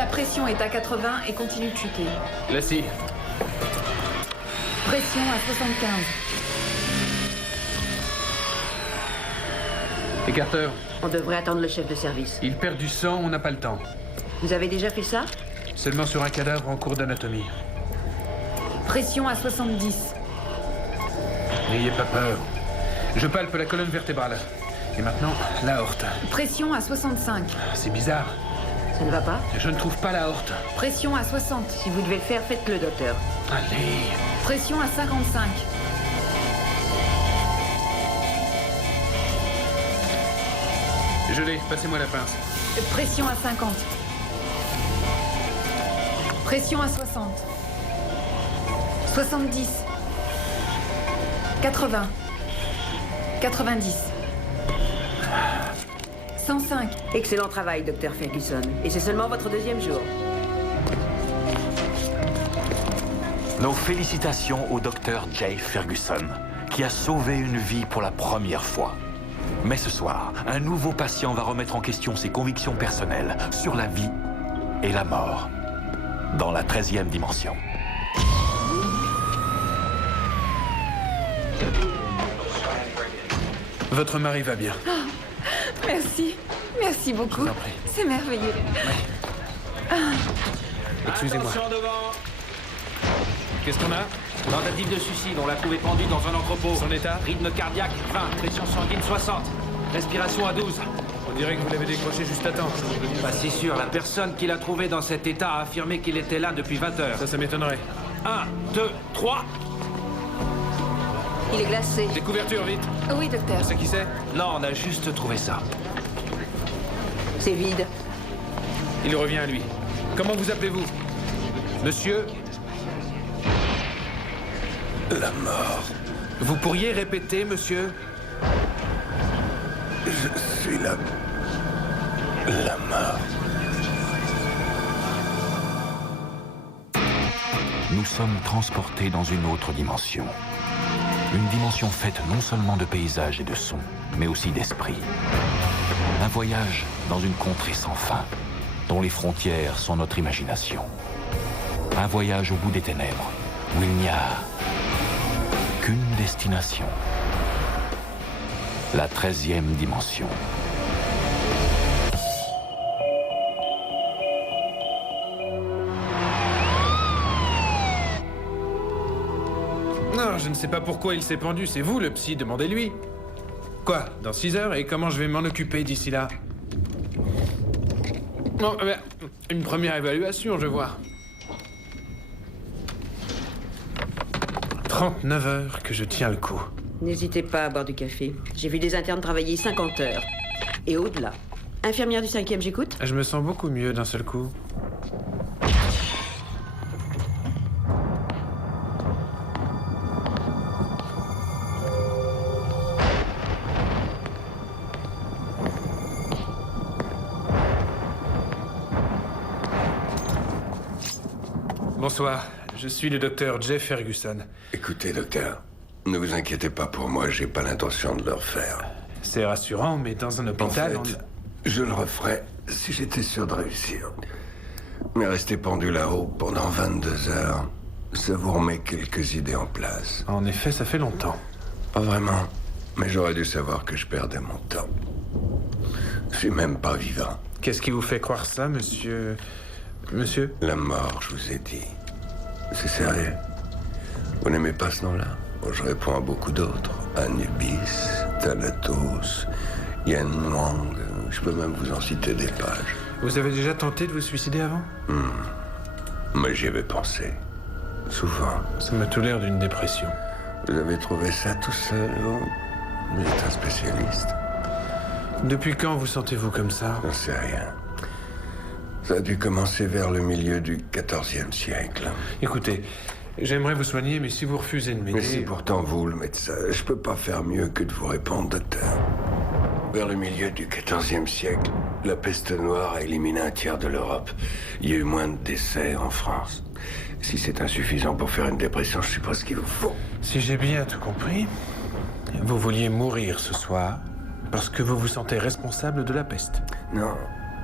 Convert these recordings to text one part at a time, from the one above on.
La pression est à 80 et continue de chuter. La scie. Pression à 75. Et Carter, On devrait attendre le chef de service. il perd du sang, on n'a pas le temps. Vous avez déjà fait ça? Seulement sur un cadavre en cours d'anatomie. Pression à 70. N'ayez pas peur. Je palpe la colonne vertébrale. Et maintenant, l'aorte. Pression à 65. C'est bizarre. Ça ne va pas? Je ne trouve pas l'aorte. Pression à 60. Si vous devez le faire, faites-le, docteur. Allez. Pression à 55. Je l'ai. Passez-moi la pince. Pression à 50. Pression à 60. 70. 80. 90. 105. Excellent travail, docteur Ferguson. Et c'est seulement votre deuxième jour. Nos félicitations au docteur Jay Ferguson, qui a sauvé une vie pour la première fois. Mais ce soir, un nouveau patient va remettre en question ses convictions personnelles sur la vie et la mort dans la 13e dimension. Votre mari va bien. Merci. Merci beaucoup. en prie. C'est merveilleux. Excusez-moi. Attention devant. Qu'est-ce qu'on a? Tentative de suicide, on l'a trouvé pendu dans un entrepôt. Son état? Rythme cardiaque 20, pression sanguine 60, respiration à 12. On dirait que vous l'avez décroché juste à temps. Pas si sûr, la personne qui l'a trouvé dans cet état a affirmé qu'il était là depuis 20 heures. Ça m'étonnerait. 1, 2, 3. Il est glacé. Des couvertures, vite. Oui, docteur. C'est qui c'est? Non, on a juste trouvé ça. C'est vide. Il revient à lui. Comment vous appelez-vous? Monsieur? La mort. Vous pourriez répéter, monsieur? Je suis la mort. Nous sommes transportés dans une autre dimension. Une dimension faite non seulement de paysages et de sons, mais aussi d'esprit. Un voyage dans une contrée sans fin, dont les frontières sont notre imagination. Un voyage au bout des ténèbres, où il n'y a qu'une destination. La 13e dimension. Non, je ne sais pas pourquoi il s'est pendu. C'est vous, le psy. Demandez-lui. Quoi? Dans 6 heures? Et comment je vais m'en occuper d'ici là? Non, mais une première évaluation, je vois. 39 heures que je tiens le coup. N'hésitez pas à boire du café. J'ai vu des internes travailler 50 heures. Et au-delà. Infirmière du 5e, j'écoute? Je me sens beaucoup mieux d'un seul coup. Bonsoir, je suis le docteur Jay Ferguson. Écoutez, docteur, ne vous inquiétez pas pour moi, j'ai pas l'intention de le refaire. C'est rassurant, mais dans un En hôpital, fait, je le referais si j'étais sûr de réussir. Mais rester pendu là-haut pendant 22 heures, ça vous remet quelques idées en place. En effet, ça fait longtemps. Pas vraiment, mais j'aurais dû savoir que je perdais mon temps. Je suis même pas vivant. Qu'est-ce qui vous fait croire ça, monsieur... Monsieur? La mort, je vous ai dit. C'est sérieux. Vous n'aimez pas ce nom-là? Bon, je réponds à beaucoup d'autres. Anubis, Thanatos, Yen Wang. Je peux même vous en citer des pages. Vous avez déjà tenté de vous suicider avant? Mais j'y avais pensé. Souvent. Ça m'a tout l'air d'une dépression. Vous avez trouvé ça tout seul, vous? Vous êtes un spécialiste. Depuis quand vous sentez-vous comme ça? J'en sais rien. Ça a dû commencer vers le milieu du XIVe siècle. Écoutez, j'aimerais vous soigner, mais si vous refusez de m'aider... Mais si pourtant vous, le médecin, je peux pas faire mieux que de vous répondre, docteur. Vers le milieu du XIVe siècle, la peste noire a éliminé un tiers de l'Europe. Il y a eu moins de décès en France. Si c'est insuffisant pour faire une dépression, je sais pas ce qu'il vous faut. Si j'ai bien tout compris, vous vouliez mourir ce soir parce que vous vous sentez responsable de la peste. Non,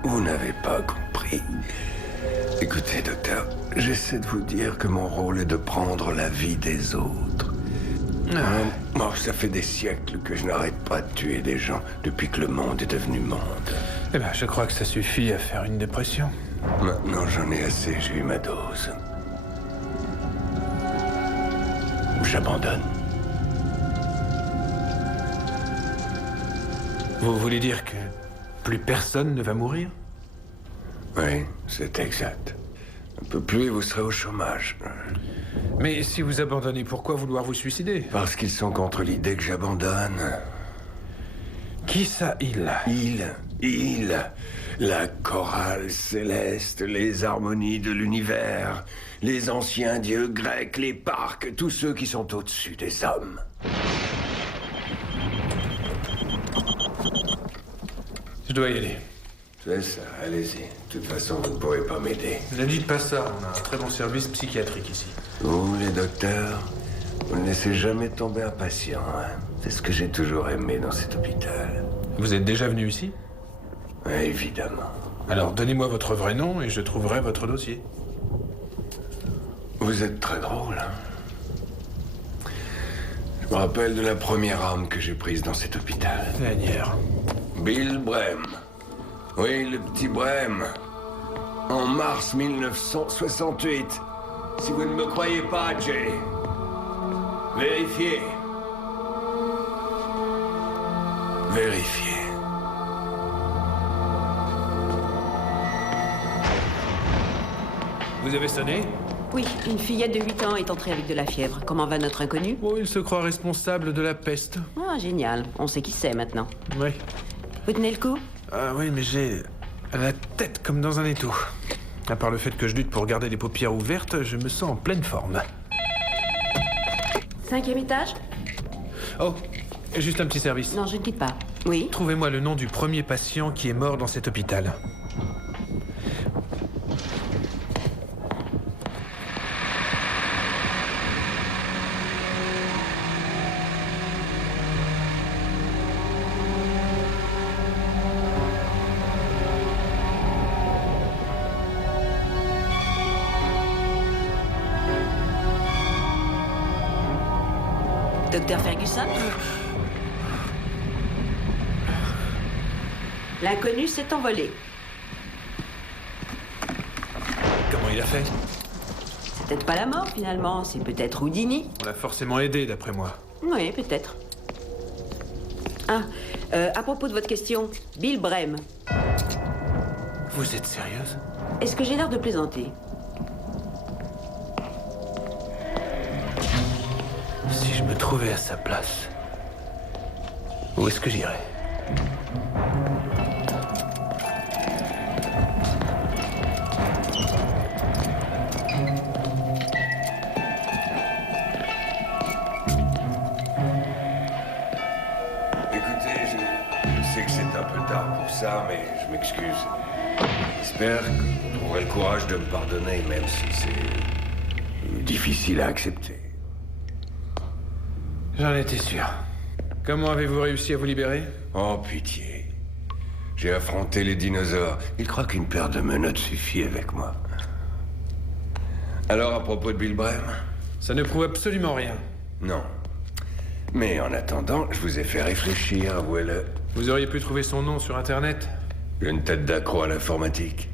vous n'avez pas compris. Écoutez, docteur, j'essaie de vous dire que mon rôle est de prendre la vie des autres. Bon, ça fait des siècles que je n'arrête pas de tuer des gens depuis que le monde est devenu monde. Eh ben, je crois que ça suffit à faire une dépression. Maintenant, j'en ai assez, j'ai eu ma dose. J'abandonne. Vous voulez dire que plus personne ne va mourir? Oui, c'est exact. Un peu plus et vous serez au chômage. Mais si vous abandonnez, pourquoi vouloir vous suicider? Parce qu'ils sont contre l'idée que j'abandonne. Qui ça, il? Il. La chorale céleste, les harmonies de l'univers, les anciens dieux grecs, les parcs, tous ceux qui sont au-dessus des hommes. Je dois y aller. C'est ça, allez-y. De toute façon, vous ne pourrez pas m'aider. Ne dites pas ça, on a un très bon service psychiatrique ici. Vous, les docteurs, vous ne laissez jamais tomber un patient, hein. C'est ce que j'ai toujours aimé dans cet hôpital. Vous êtes déjà venu ici? Évidemment. Alors donnez-moi votre vrai nom et je trouverai votre dossier. Vous êtes très drôle. Je me rappelle de la première arme que j'ai prise dans cet hôpital. Lanière. Bill Brem. Oui, le petit Brem. En mars 1968. Si vous ne me croyez pas, Jay, vérifiez. Vérifiez. Vous avez sonné? Oui, une fillette de 8 ans est entrée avec de la fièvre. Comment va notre inconnu? Oh, il se croit responsable de la peste. Ah, génial. On sait qui c'est maintenant. Oui. Vous tenez le coup? Ah oui, mais j'ai la tête comme dans un étau. À part le fait que je lutte pour garder les paupières ouvertes, je me sens en pleine forme. 5e étage? Oh, juste un petit service. Non, je ne quitte pas. Oui? Trouvez-moi le nom du premier patient qui est mort dans cet hôpital. Docteur Ferguson? L'inconnu s'est envolé. Comment il a fait? C'est peut-être pas la mort, finalement. C'est peut-être Houdini. On l'a forcément aidé, d'après moi. Oui, peut-être. Ah, à propos de votre question, Bill Brem. Vous êtes sérieuse? Est-ce que j'ai l'air de plaisanter? Si je me trouvais à sa place, où est-ce que j'irais? Écoutez, je sais que c'est un peu tard pour ça, mais je m'excuse. J'espère que vous trouverez le courage de me pardonner, même si c'est difficile à accepter. J'en étais sûr. Comment avez-vous réussi à vous libérer? Oh, pitié. J'ai affronté les dinosaures. Ils croient qu'une paire de menottes suffit avec moi. Alors, à propos de Bill Brem? Ça ne prouve absolument rien. Non. Mais en attendant, je vous ai fait réfléchir, avouez-le. Vous auriez pu trouver son nom sur Internet. J'ai une tête d'accro à l'informatique.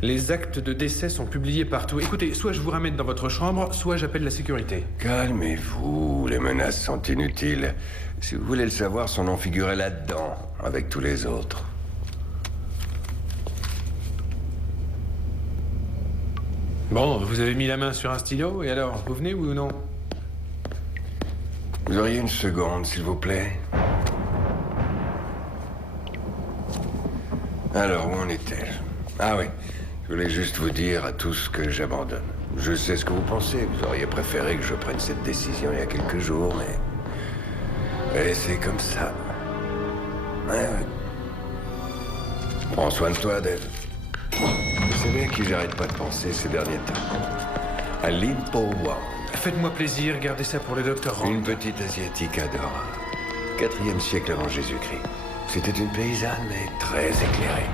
Les actes de décès sont publiés partout. Écoutez, soit je vous ramène dans votre chambre, soit j'appelle la sécurité. Calmez-vous, les menaces sont inutiles. Si vous voulez le savoir, son nom figurait là-dedans, avec tous les autres. Bon, vous avez mis la main sur un stylo, et alors, vous venez ou non? Vous auriez une seconde, s'il vous plaît? Alors, où en était-je? Ah oui, je voulais juste vous dire à tous que j'abandonne. Je sais ce que vous pensez. Vous auriez préféré que je prenne cette décision il y a quelques jours, mais... Et c'est comme ça. Ouais. Prends soin de toi, Dave. Vous savez à qui j'arrête pas de penser ces derniers temps? À Limpo Wang. Faites-moi plaisir, gardez ça pour le docteur Rand. Une petite asiatique adorable. 4e siècle avant Jésus-Christ. C'était une paysanne, mais très éclairée.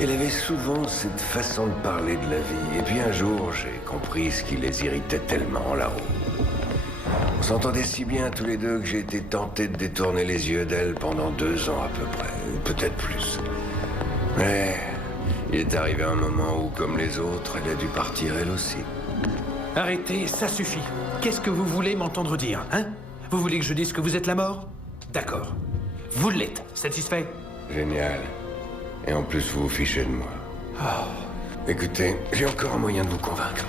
Il avait souvent cette façon de parler de la vie. Et puis un jour, j'ai compris ce qui les irritait tellement là-haut. On s'entendait si bien tous les deux que j'ai été tenté de détourner les yeux d'elle pendant 2 ans à peu près, ou peut-être plus. Mais il est arrivé un moment où, comme les autres, elle a dû partir elle aussi. Arrêtez, ça suffit. Qu'est-ce que vous voulez m'entendre dire, hein? Vous voulez que je dise que vous êtes la mort? D'accord. Vous l'êtes. Satisfait? Génial. Et en plus, vous vous fichez de moi. Écoutez, j'ai encore un moyen de vous convaincre.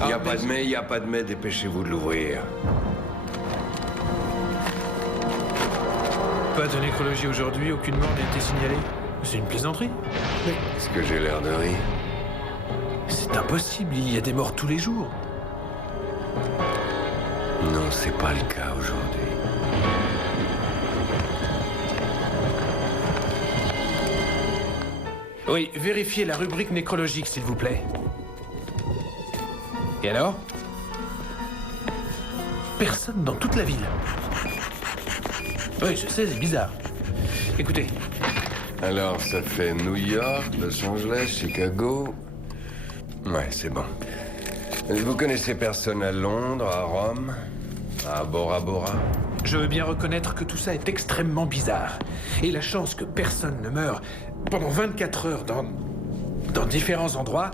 Il n'y a pas de mais, il n'y a pas de mais, dépêchez-vous de l'ouvrir. Pas de nécrologie aujourd'hui, aucune mort n'a été signalée. C'est une plaisanterie? Est-ce que j'ai l'air de rire? C'est impossible, il y a des morts tous les jours. Non, c'est pas le cas aujourd'hui. Oui, vérifiez la rubrique nécrologique, s'il vous plaît. Et alors? Personne dans toute la ville. Oui, je sais, c'est bizarre. Écoutez, Alors, ça fait New York, Los Angeles, Chicago... Ouais, c'est bon. Vous connaissez personne à Londres, à Rome, à Bora Bora? je veux bien reconnaître que tout ça est extrêmement bizarre. Et la chance que personne ne meure pendant 24 heures dans différents endroits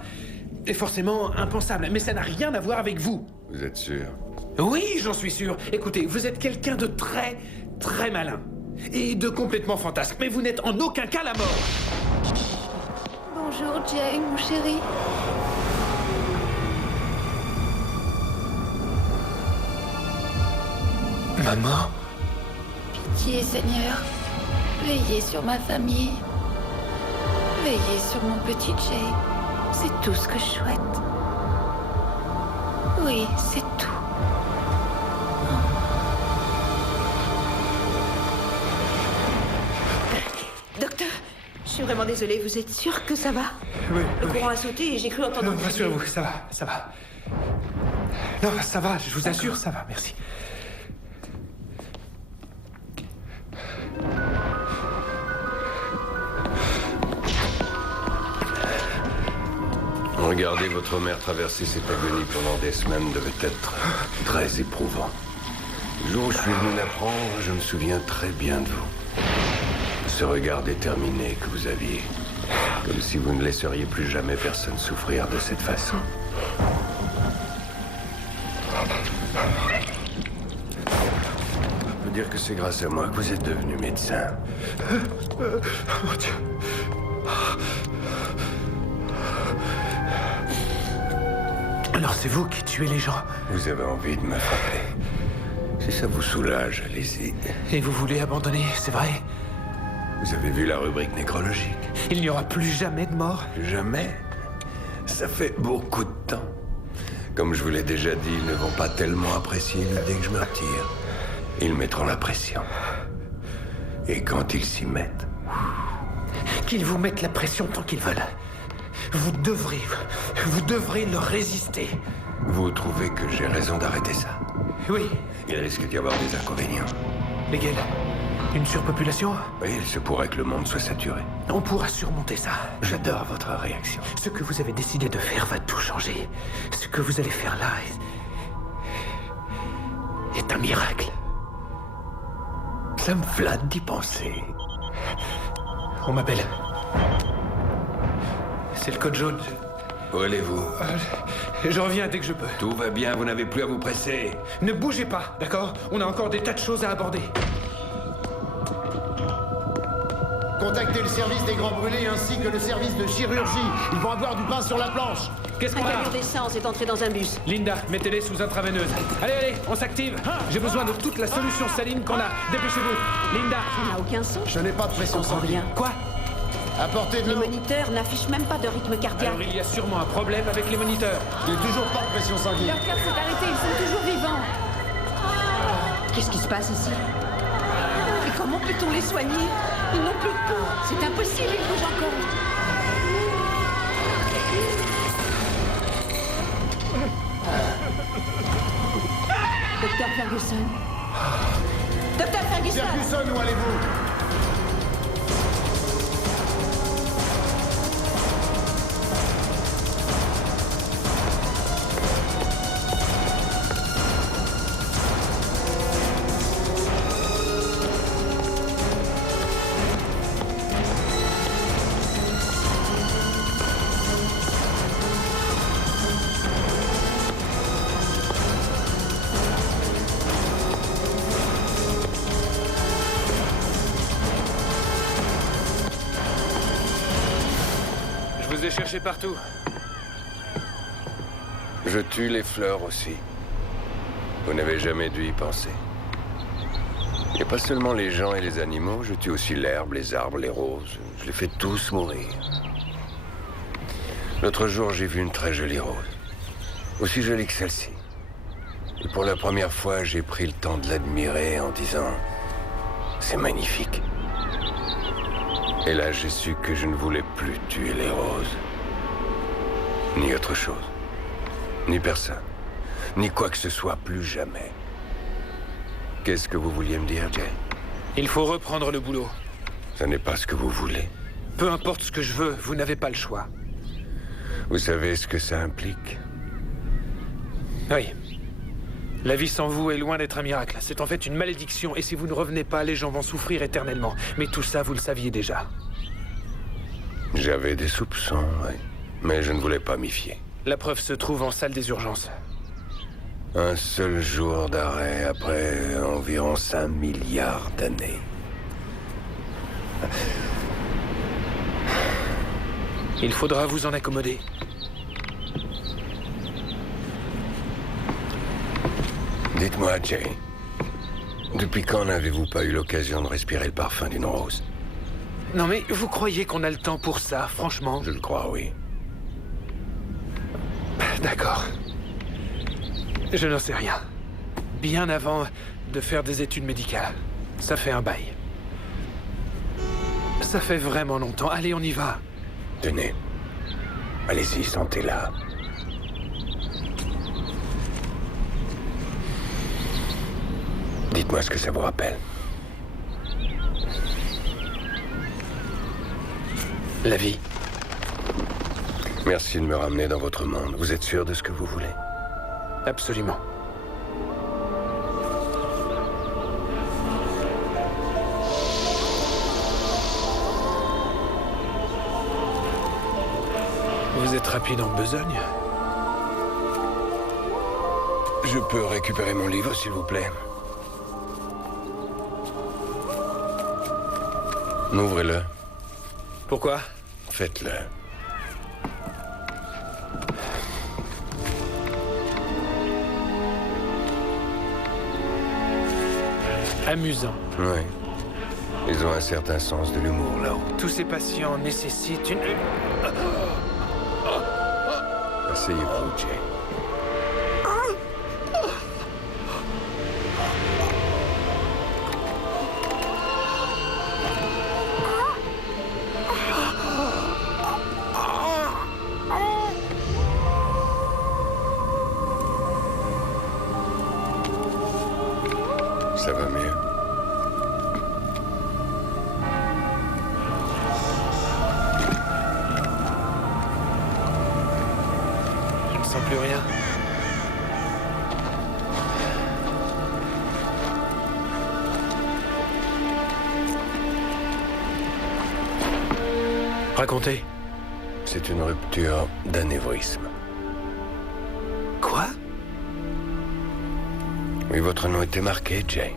est forcément impensable. Mais ça n'a rien à voir avec vous. Vous êtes sûr? Oui, j'en suis sûr. Écoutez, vous êtes quelqu'un de très, très malin. Et de complètement fantasque. Mais vous n'êtes en aucun cas la mort. Bonjour, Jay, mon chéri. Maman? Pitié, Seigneur. Veillez sur ma famille. Veillez sur mon petit Jay. C'est tout ce que je souhaite. Oui, c'est tout. Docteur, je suis vraiment désolée, vous êtes sûr que ça va? Oui, Le courant a sauté et j'ai cru entendre... Non, rassurez-vous, ça va, ça va. Non, ça va, je vous assure, ça va, merci. Regarder votre mère traverser cette agonie pendant des semaines devait être très éprouvant. Le jour où je suis venu la prendre, je me souviens très bien de vous. Ce regard déterminé que vous aviez. Comme si vous ne laisseriez plus jamais personne souffrir de cette façon. Je peux dire que c'est grâce à moi que vous êtes devenu médecin. Mon Dieu. Alors c'est vous qui tuez les gens. Vous avez envie de me frapper. Si ça vous soulage, allez-y. Et vous voulez abandonner, c'est vrai? Vous avez vu la rubrique nécrologique? Il n'y aura plus jamais de mort? Jamais. Ça fait beaucoup de temps. Comme je vous l'ai déjà dit, ils ne vont pas tellement apprécier l'idée que je me retire. Ils mettront la pression. Et quand ils s'y mettent... Qu'ils vous mettent la pression tant qu'ils veulent. Vous devrez leur résister. Vous trouvez que j'ai raison d'arrêter ça? Oui. Il risque d'y avoir des inconvénients. Lesquels? Une surpopulation? Oui, il se pourrait que le monde soit saturé. On pourra surmonter ça. J'adore votre réaction. Ce que vous avez décidé de faire va tout changer. Ce que vous allez faire là est un miracle. Ça me flatte d'y penser. On m'appelle. C'est le code jaune. Où allez-vous? Je reviens dès que je peux. Tout va bien, vous n'avez plus à vous presser. Ne bougez pas, d'accord? On a encore des tas de choses à aborder. Contactez le service des grands brûlés ainsi que le service de chirurgie. Ils vont avoir du pain sur la planche. Qu'est-ce Un qu'on a? camion d'essence est entré dans un bus. Linda, mettez-les sous intraveineuse. Allez, on s'active. J'ai besoin de toute la solution saline qu'on a. Dépêchez-vous. Linda. Ça n'a aucun sens. Je n'ai pas de pression Je comprends sanguine. rien. Quoi? Apportez de Les l'eau. moniteurs n'affichent même pas de rythme cardiaque. Alors il y a sûrement un problème avec les moniteurs. Je n'ai toujours pas de pression sanguine. Leur cœur s'est arrêté, ils sont toujours vivants. Qu'est-ce qui se passe ici? Et comment peut-on les soigner? Ils n'ont plus de peau. C'est impossible, ils bougent encore. Docteur Ferguson. Docteur Ferguson. Ferguson, où allez-vous? vous ai cherché partout. Je tue les fleurs aussi. Vous n'avez jamais dû y penser. Et pas seulement les gens et les animaux, je tue aussi l'herbe, les arbres, les roses. Je les fais tous mourir. L'autre jour, j'ai vu une très jolie rose. Aussi jolie que celle-ci. Et pour la première fois, j'ai pris le temps de l'admirer en disant « C'est magnifique ». Et là, j'ai su que je ne voulais plus tuer les roses. Ni autre chose. Ni personne. Ni quoi que ce soit, plus jamais. Qu'est-ce que vous vouliez me dire, Jay? Il faut reprendre le boulot. Ce n'est pas ce que vous voulez. Peu importe ce que je veux, vous n'avez pas le choix. Vous savez ce que ça implique? Oui. La vie sans vous est loin d'être un miracle. C'est en fait une malédiction, et si vous ne revenez pas, les gens vont souffrir éternellement. Mais tout ça, vous le saviez déjà. J'avais des soupçons, oui. Mais je ne voulais pas m'y fier. La preuve se trouve en salle des urgences. Un seul jour d'arrêt après environ 5 milliards d'années. Il faudra vous en accommoder. Dites-moi, Jay, depuis quand n'avez-vous pas eu l'occasion de respirer le parfum d'une rose? Non mais vous croyez qu'on a le temps pour ça, franchement? Je le crois, oui. D'accord. Je n'en sais rien. Bien avant de faire des études médicales. Ça fait un bail. Ça fait vraiment longtemps. Allez, on y va. Tenez. Allez-y, sentez-la. Dites-moi ce que ça vous rappelle. La vie. Merci de me ramener dans votre monde. Vous êtes sûr de ce que vous voulez? Absolument. Vous êtes rapide en besogne? Je peux récupérer mon livre, s'il vous plaît? Ouvrez-le. Pourquoi? Faites-le. Amusant. Oui. Ils ont un certain sens de l'humour, là-haut. Tous ces patients nécessitent une... Asseyez-vous, Jay. Ça va mieux? Je ne sens plus rien. Racontez. C'est une rupture d'anévrisme. Quoi? Oui, votre nom était marqué, Jay.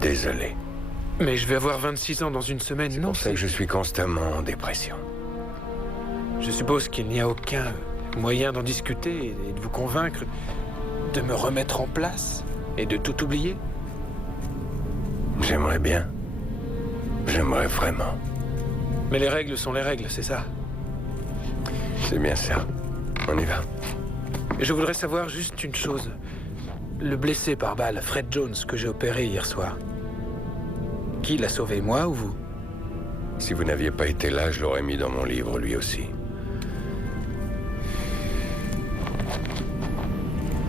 Désolé. Mais je vais avoir 26 ans dans une semaine, C'est non? pour ça que je suis constamment en dépression. Je suppose qu'il n'y a aucun moyen d'en discuter et de vous convaincre de me remettre en place et de tout oublier? J'aimerais bien. J'aimerais vraiment. Mais les règles sont les règles, c'est ça? C'est bien ça. On y va. Je voudrais savoir juste une chose. Le blessé par balle, Fred Jones, que j'ai opéré hier soir. Qui l'a sauvé, moi ou vous? Si vous n'aviez pas été là, je l'aurais mis dans mon livre, lui aussi.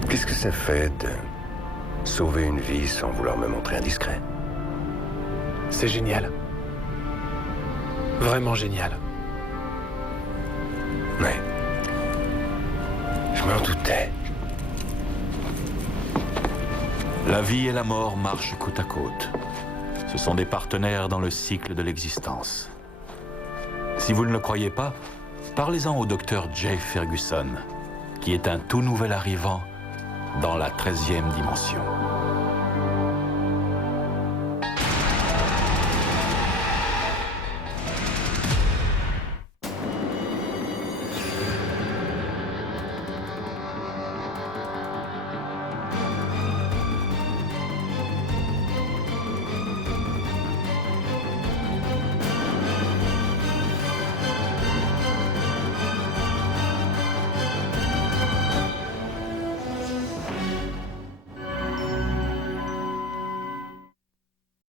Qu'est-ce que ça fait de sauver une vie sans vouloir me montrer indiscret? C'est génial. Vraiment génial. Ouais. Je m'en doutais. La vie et la mort marchent côte à côte. Ce sont des partenaires dans le cycle de l'existence. Si vous ne le croyez pas, parlez-en au docteur Jay Ferguson, qui est un tout nouvel arrivant dans la 13e dimension.